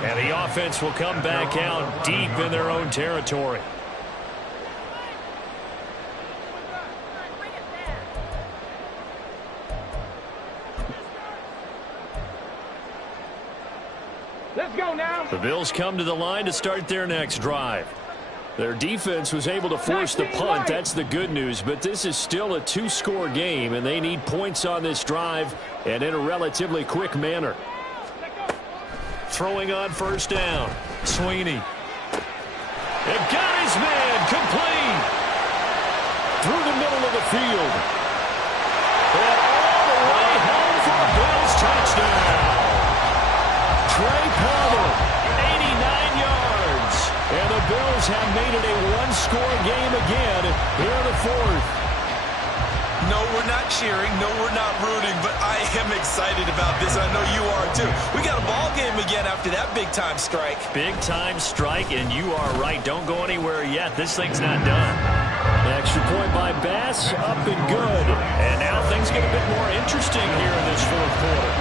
And the offense will come back out deep in their own territory. Let's go now. The Bills come to the line to start their next drive. Their defense was able to force the punt. That's the good news. But this is still a 2-score game, and they need points on this drive and in a relatively quick manner. Throwing on 1st down. Sweeney. And got his man complete. Through the middle of the field. And all the way home for a Bills touchdown. Trey Palmer, 89 yards. And the Bills have made it a 1-score game again here in the 4th. No, we're not cheering. No, we're not rooting. But I am excited about this. I know you are, too. We got a ball game again after that big-time strike. Big-time strike, and you are right. Don't go anywhere yet. This thing's not done. The extra point by Bass, up and good. And now things get a bit more interesting here in this 4th quarter.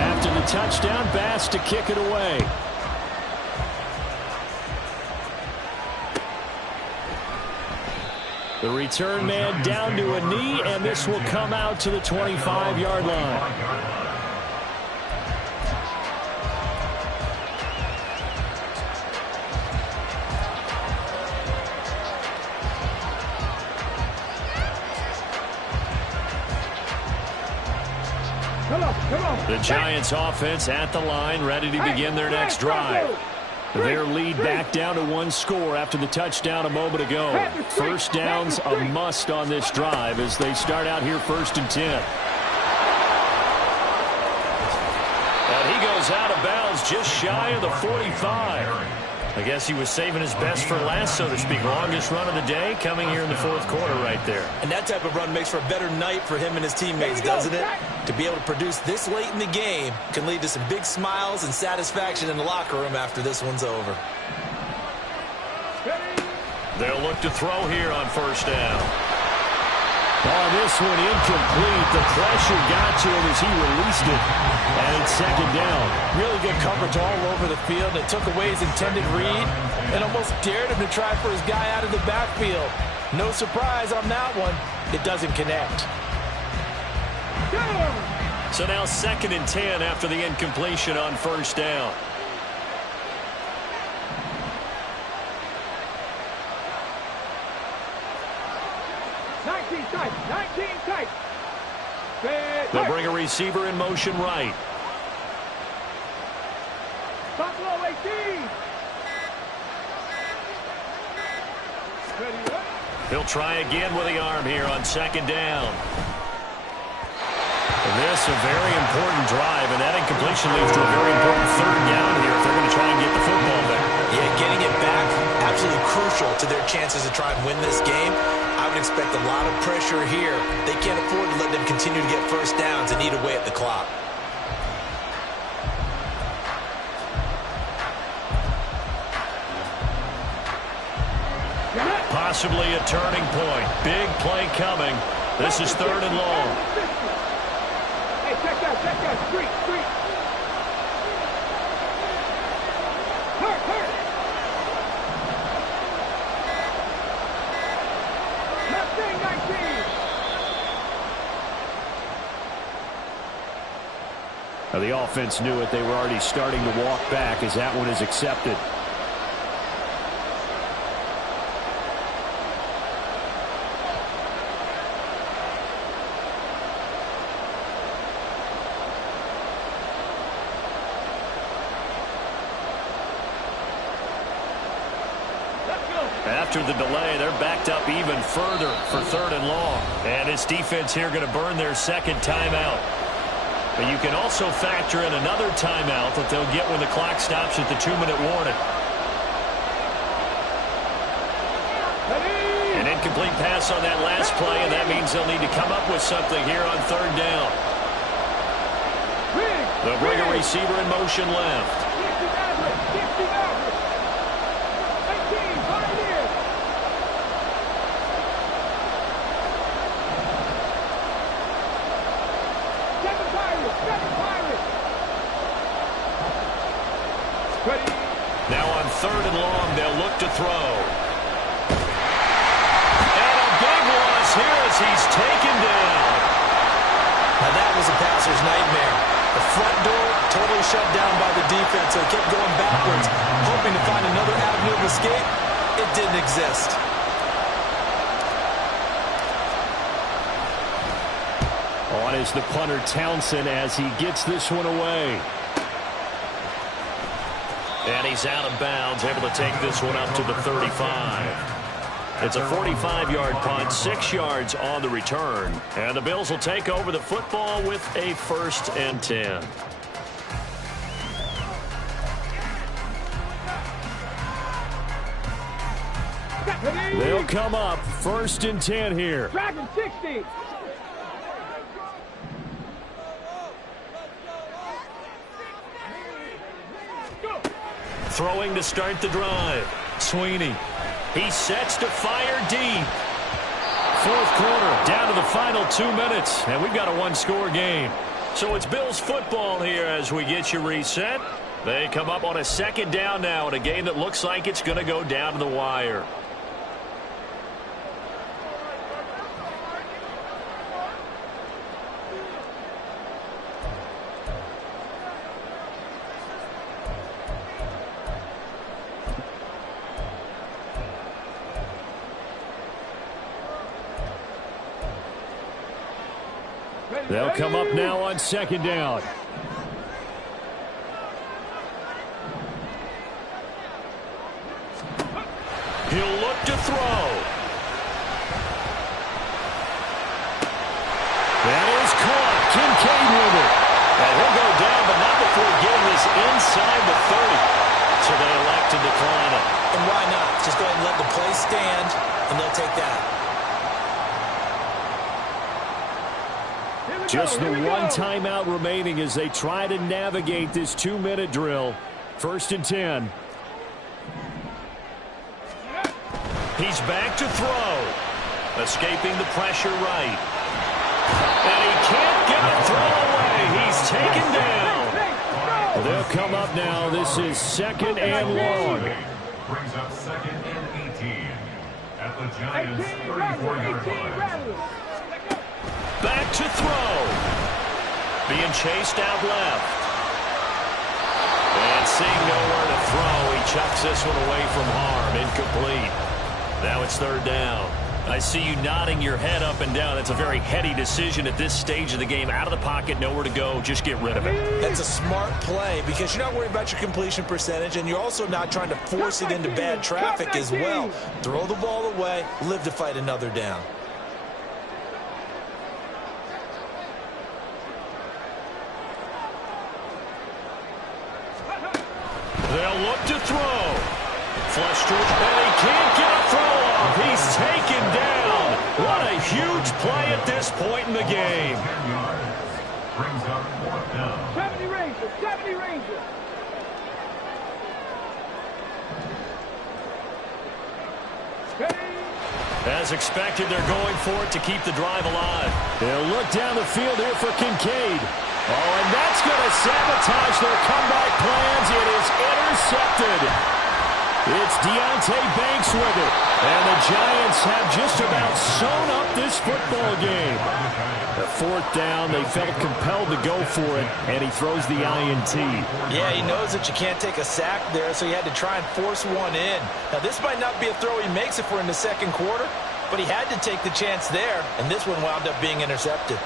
After the touchdown, Bass to kick it away. The return man down to a knee, and this will come out to the 25-yard line. Come on. The Giants offense at the line, ready to begin their next drive. Their lead back down to 1 score after the touchdown a moment ago. First down's a must on this drive as they start out here 1st and 10. And he goes out of bounds just shy of the 45. I guess he was saving his best for last, so to speak. Longest run of the day coming here in the 4th quarter right there. And that type of run makes for a better night for him and his teammates, doesn't it? To be able to produce this late in the game can lead to some big smiles and satisfaction in the locker room after this one's over. They'll look to throw here on 1st down. Oh, this one incomplete. The pressure got to him as he released it. And it's 2nd down. Really good coverage all over the field. It took away his intended read and almost dared him to try for his guy out of the backfield. No surprise on that one. It doesn't connect. So now 2nd and 10 after the incompletion on 1st down. They'll bring a receiver in motion right. Buffalo 18. He'll try again with the arm here on 2nd down. And this a very important drive, and that incompletion leads to a very important 3rd down here if they're going to try and get the football back. Yeah, getting it back, absolutely crucial to their chances to try and win this game. I would expect a lot of pressure here. They can't afford to let them continue to get 1st downs and eat away at the clock. Possibly a turning point. Big play coming. This is 3rd and long. Hey, check that, street. Hurt. Mustang 19. Now the offense knew it. They were already starting to walk back as that one is accepted. After the delay, they're backed up even further for 3rd and long. And this defense here going to burn their 2nd timeout. But you can also factor in another timeout that they'll get when the clock stops at the 2-minute warning. An incomplete pass on that last play, and that means they'll need to come up with something here on 3rd down. They'll bring a receiver in motion left. Now on 3rd and long, they'll look to throw. And a big loss here as he's taken down. Now that was a passer's nightmare. The front door totally shut down by the defense, so he kept going backwards, hoping to find another avenue of escape. It didn't exist. On is the punter Townsend as he gets this one away. And he's out of bounds, able to take this one up to the 35. It's a 45-yard punt, 6 yards on the return. And the Bills will take over the football with a 1st and 10. They'll come up 1st and 10 here. Dragon 60. Throwing to start the drive. Sweeney. He sets to fire deep. 4th quarter, down to the final 2 minutes, and we've got a 1-score game. So it's Bills football here as we get you reset. They come up on a 2nd down now in a game that looks like it's going to go down to the wire. They'll come up now on 2nd down. He'll look to throw. That is caught. Kincaid with it. And he'll go down, but not before getting this inside the 30. So they elect to decline it. And why not? Just go ahead and let the play stand, and they'll take that. Just the one timeout remaining as they try to navigate this 2-minute drill. 1st and 10. He's back to throw. Escaping the pressure right. And he can't get a throw away. He's taken down. They'll come up now. This is 2nd and long. Brings up 2nd and 18 at the Giants' 34-yard line. Back to throw. Being chased out left. And seeing nowhere to throw, he chucks this one away from harm. Incomplete. Now it's 3rd down. I see you nodding your head up and down. That's a very heady decision at this stage of the game. Out of the pocket, nowhere to go. Just get rid of it. That's a smart play because you're not worried about your completion percentage, and you're also not trying to force it into bad traffic as well. Throw the ball away, live to fight another down. They'll look to throw. Flushed, and he can't get a throw off. He's taken down. What a huge play at this point in the game. 10 yards. Brings up 4th down. 70 Rangers, 70 Rangers. As expected, they're going for it to keep the drive alive. They'll look down the field here for Kincaid. Oh, and that's going to sabotage their comeback plans. It is intercepted. It's Deontay Banks with it. And the Giants have just about sewn up this football game. The 4th down, they felt compelled to go for it, and he throws the INT. Yeah, he knows that you can't take a sack there, so he had to try and force one in. Now, this might not be a throw he makes if we're in the 2nd quarter, but he had to take the chance there, and this one wound up being intercepted.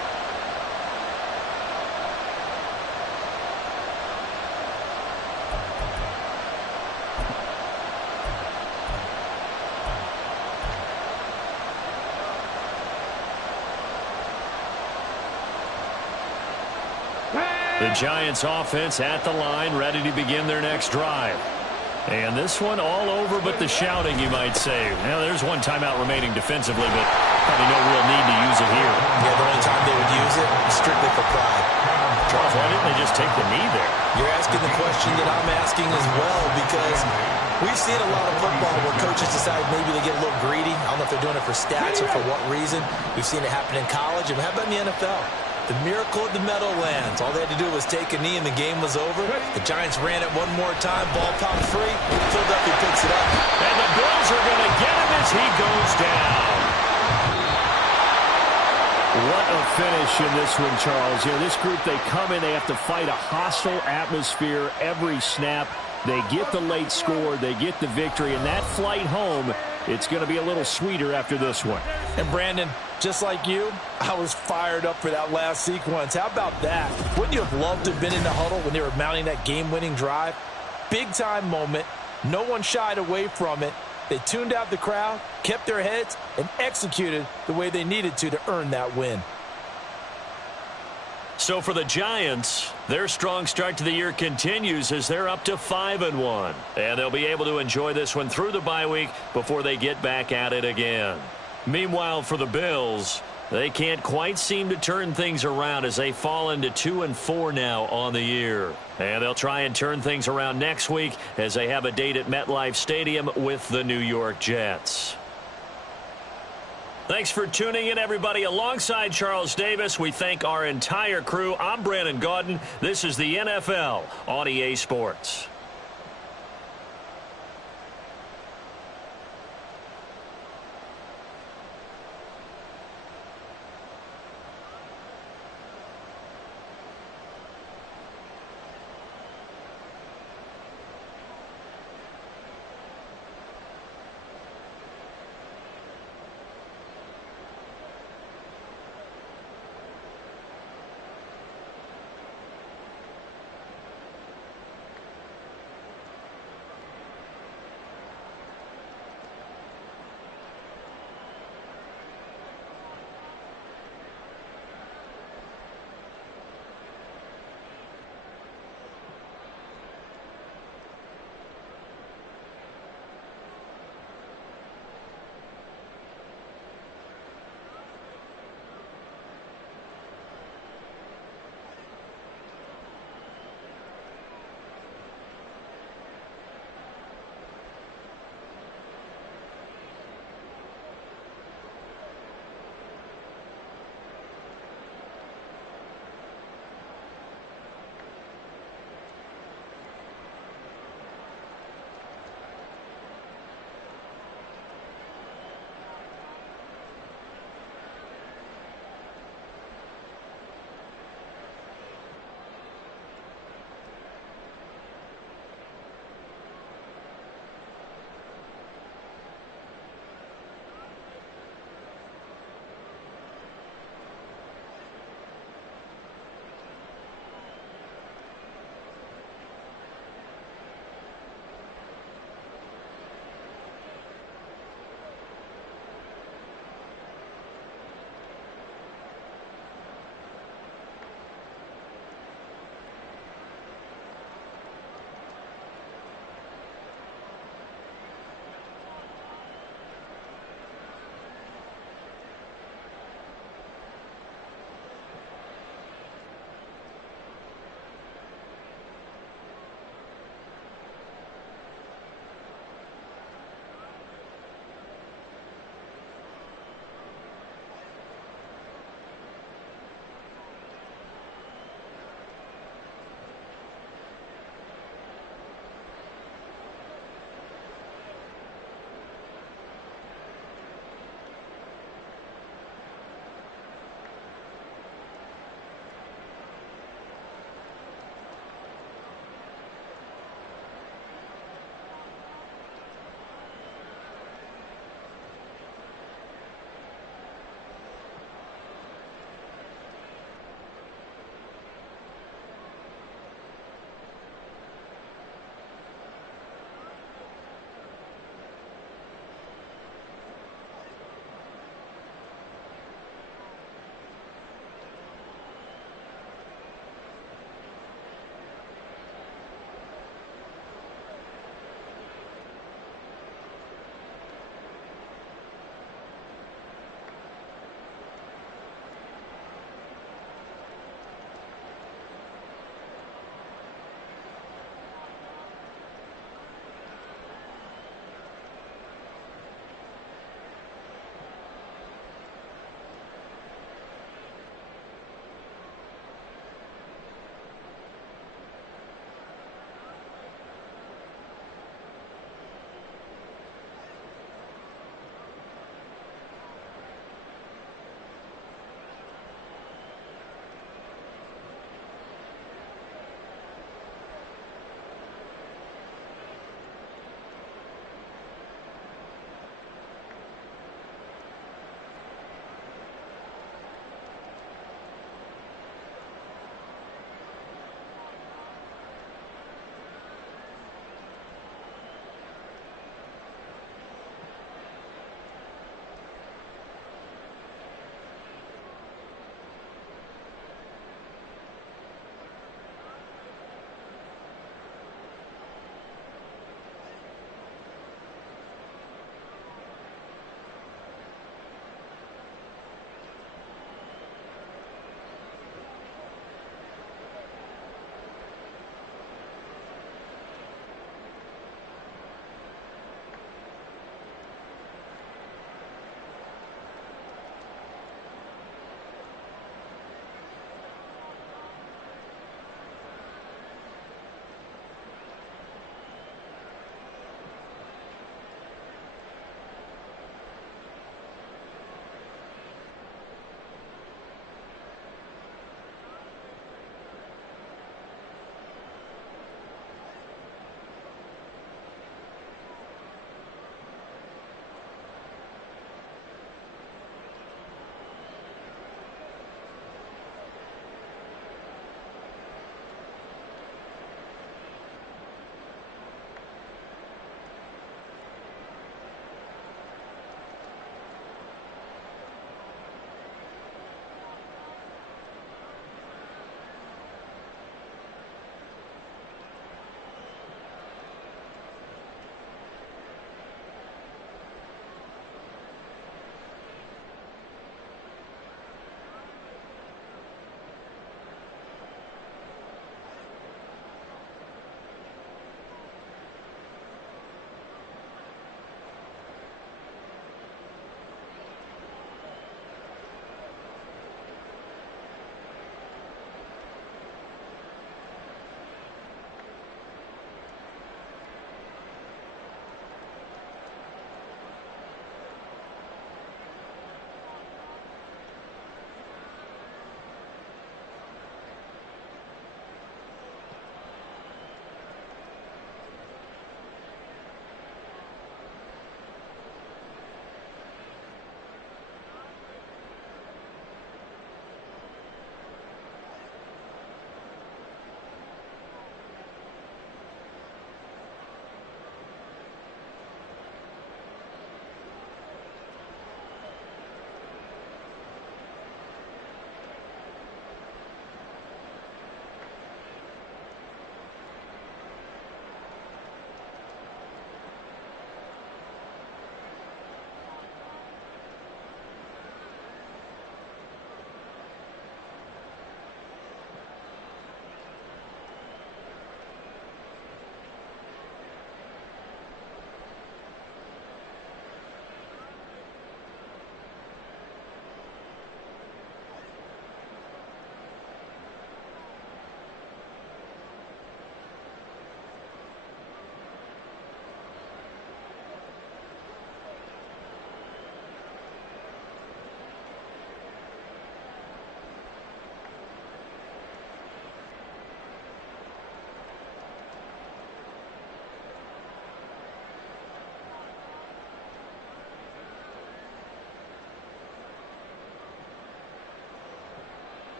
The Giants offense at the line, ready to begin their next drive. And this one all over but the shouting, you might say. Now, there's one timeout remaining defensively, but probably no real need to use it here. Yeah, the only time they would use it is strictly for pride. Charles, why didn't they just take the knee there? You're asking the question that I'm asking as well, because we've seen a lot of football where coaches decide maybe they get a little greedy. I don't know if they're doing it for stats or for what reason. We've seen it happen in college, and how about in the NFL? The miracle at the Meadowlands. All they had to do was take a knee and the game was over. The Giants ran it one more time. Ball popped free. Philadelphia picks it up. And the Bills are going to get him as he goes down. What a finish in this one, Charles. You know, this group, they come in, they have to fight a hostile atmosphere every snap. They get the late score, they get the victory, and that flight home, it's going to be a little sweeter after this one. And Brandon, just like you, I was fired up for that last sequence. How about that? Wouldn't you have loved to have been in the huddle when they were mounting that game-winning drive? Big-time moment. No one shied away from it. They tuned out the crowd, kept their heads, and executed the way they needed to earn that win. So for the Giants, their strong start to the year continues as they're up to 5-1. And they'll be able to enjoy this one through the bye week before they get back at it again. Meanwhile, for the Bills, they can't quite seem to turn things around as they fall into 2-4 now on the year. And they'll try and turn things around next week as they have a date at MetLife Stadium with the New York Jets. Thanks for tuning in, everybody. Alongside Charles Davis, we thank our entire crew. I'm Brandon Gaudin. This is the NFL on EA Sports.